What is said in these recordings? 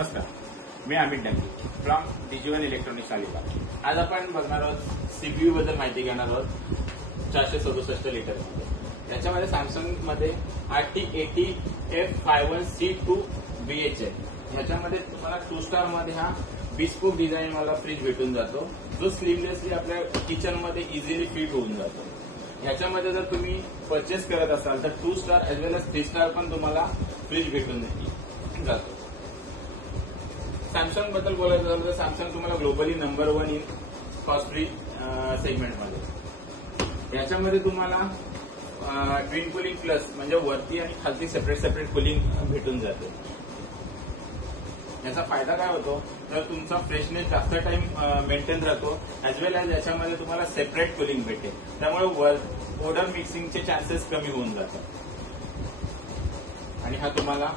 नमस्कार, मी Amit डंके from डिजिवन electronics Alibag. आज आपण बघणार आहोत सीपीयू बद्दल माहिती घेणार आहोत. 467 लिटर याच्यामध्ये सॅमसंग मध्ये RT80F51C2BH आहे. ह्याच्यामध्ये तुम्हाला 2 स्टार मध्ये हा बिस्पोक डिझाईन वाला फ्रीज भेटून जातो, जो स्लीवलेसली आपल्या किचन मध्ये इझिली फिट होऊन जातो. ह्याच्यामध्ये जर तुम्ही परचेस करत असाल तर 2 स्टार एज वेल एज 3 स्टार पण तुम्हाला फ्रीज भेटून जातो. सॅमसंग बद्दल बोलायचं झालं तर सॅमसंग तुम्हाला globally number 1 in cost free सेगमेंटमध्ये. याच्यामध्ये तुम्हाला ट्विन कुलिंग प्लस म्हणजे वरती आणि खालती सेपरेट कुलिंग भेटून जाते. याचा फायदा काय होतो तर तुमचा फ्रेशनेस जास्त टाइम मेंटेन राहतो, एज वेल एज याच्यामध्ये तुम्हाला सेपरेट कुलिंग भेटेल, त्यामुळे ओडर मिक्सिंगचे चान्सेस कमी होऊन जातात. आणि हा तुम्हाला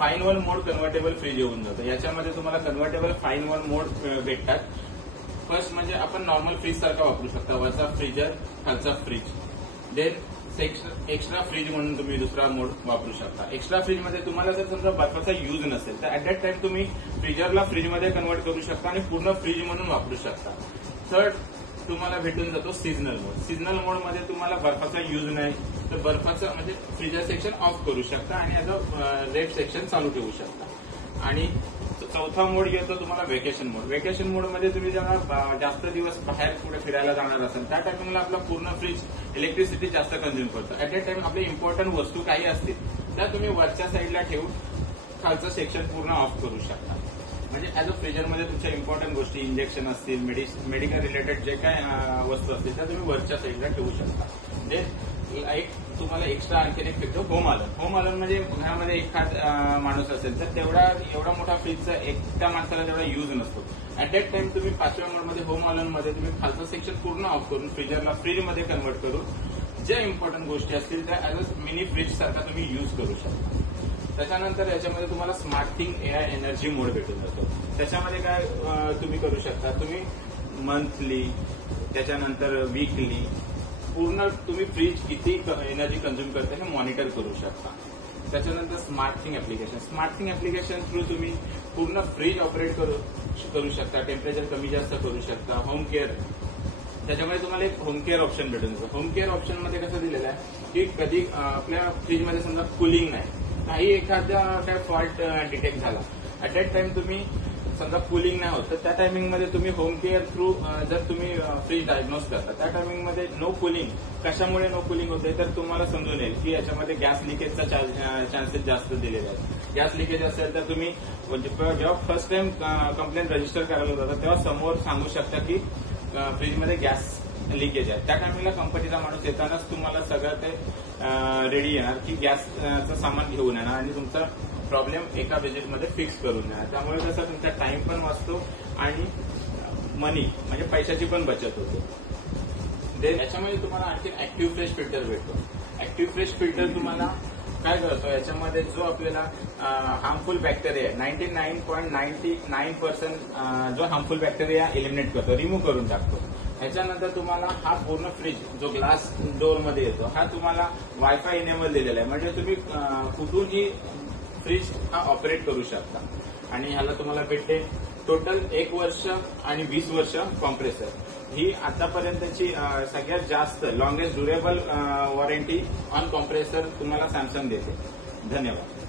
5-in-1 मोड कन्व्हर्टेबल फ्रीज येऊन जातो. याच्यामध्ये तुम्हाला कन्व्हर्टेबल 5-in-1 मोड भेटतात. फर्स्ट म्हणजे आपण नॉर्मल फ्रीज सारखा वापरू शकता, वरचा फ्रीजर खालचा फ्रीज. देन एक्स्ट्रा फ्रीज म्हणून तुम्ही दुसरा मोड वापरू शकता. एक्स्ट्रा फ्रीज मध्ये तुम्हाला जर समजा बर्फाचा यूज नसेल तर ऍट दॅट टाइम तुम्ही फ्रीजरला फ्रीजमध्ये कन्व्हर्ट करू शकता आणि पूर्ण फ्रीज म्हणून वापरू शकता. थर्ड तुम्हाला भेटून जातो सीझनल मोड. सीझनल मोड मध्ये तुम्हाला बर्फाचा यूज नाही तर बर्फाचं म्हणजे फ्रीजर सेक्शन ऑफ करू शकता आणि याचं रेड सेक्शन चालू ठेवू शकता. आणि चौथा मोड येतो तुम्हाला वेकेशन मोड. वेकेशन मोड मध्ये तुम्ही जेव्हा जास्त दिवस बाहेर पुढे फिरायला जाणार असाल त्या टायमिंगला आपला पूर्ण फ्रीज इलेक्ट्रिसिटी जास्त कंझ्युम करतो. ऍट दॅट टाइम आपले इम्पॉर्टंट वस्तू काही असतील त्या तुम्ही वरच्या साईडला ठेवून खालचं सेक्शन पूर्ण ऑफ करू शकता. म्हणजे ऍज अ फ्रीजरमध्ये तुमच्या इम्पॉर्टंट गोष्टी इंजेक्शन असतील, मेडिकल रिलेटेड जे काय वस्तू असतील त्या तुम्ही वरच्या साईडला ठेवू शकता. एक तुम्हाला एक्स्ट्रा आणखी एक भेटतो होम अलोन म्हणजे घरामध्ये एखाद माणूस असेल तर एवढा मोठा फ्रीजचा त्या माणसाला तेवढा यूज नसतो. ऍट दॅट टाइम तुम्ही 5व्या मोडमध्ये होम अलोन मध्ये तुम्ही खालचं सेक्शन पूर्ण ऑफ करून फ्रीजरला फ्रीजमध्ये कन्व्हर्ट करून ज्या इम्पॉर्टंट गोष्टी असतील त्या ऍज अ मिनी फ्रीज सारखा तुम्ही यूज करू शकता. त्याच्यानंतर याच्यामध्ये तुम्हाला स्मार्ट थिंग एआय एनर्जी मोड भेटून जातो. त्याच्यामध्ये काय तुम्ही करू शकता, तुम्ही मंथली त्याच्यानंतर वीकली पूर्ण तुम्ही फ्रीज किती एनर्जी कंझ्युम करते हे मॉनिटर करू शकता. त्याच्यानंतर स्मार्ट थिंग ऍप्लिकेशन थ्रू तुम्ही पूर्ण फ्रीज ऑपरेट करू शकता, टेम्परेचर कमी जास्त करू शकता. होम केअर त्याच्यामध्ये तुम्हाला एक होम केअर ऑप्शन भेटून जातो. होम केअर ऑप्शन मध्ये कसं दिलेलं आहे की कधी आपल्या फ्रीजमध्ये समजा कुलिंग नाही, काही एखादा काय फॉल्ट डिटेक्ट झाला, ऍट दॅट टाइम तुम्ही समजा कुलिंग नाही होत तर त्या टायमिंगमध्ये तुम्ही होम केअर थ्रू जर तुम्ही फ्रीज डायग्नोज करता त्या टायमिंगमध्ये नो कुलिंग कशामुळे नो कुलिंग होते तर तुम्हाला समजून येईल की याच्यामध्ये गॅस लिकेजचा चान्सेस जास्त दिलेले आहेत. गॅस लिकेज असेल तर तुम्ही जेव्हा फर्स्ट टाइम कंप्लेंट रजिस्टर करायला जाता तेव्हा समोर सांगू शकता की फ्रीजमध्ये गॅस लिकेज आहे. त्या टायमिंगला कंपनीचा माणूस येतानाच तुम्हाला सगळं ते रेडी येणार की गॅसचं सामान घेऊन येणार आणि तुमचा प्रॉब्लेम एका व्हिजिटमध्ये फिक्स करून येणार. त्यामुळे कसं तुमचा टाइम पण वाचतो आणि मनी म्हणजे पैशाची पण बचत होते. देन याच्यामध्ये तुम्हाला आणखी ऍक्टिव्ह फ्रेश फिल्टर भेटतो. ऍक्टिव्ह फ्रेश फिल्टर तुम्हाला काय करतो, याच्यामध्ये जो आपल्याला हार्मफुल बॅक्टेरिया 99.99% जो हार्मफुल बॅक्टेरिया एलिमिनेट करतो, रिमूव्ह करून टाकतो. ह्याच्यानंतर तुम्हाला हा पूर्ण फ्रीज जो ग्लास डोअर मध्ये येतो हा तुम्हाला वायफाय इनेबल दिलेला आहे, म्हणजे तुम्ही कुठूनही फ्रीज हा ऑपरेट करू शकता. आणि ह्याला तुम्हाला भेटते टोटल 1 वर्ष आणि 20 वर्ष कॉम्प्रेसर. ही आतापर्यंतची सगळ्यात जास्त longest durable warranty on compressor तुम्हाला सॅमसंग देते. धन्यवाद.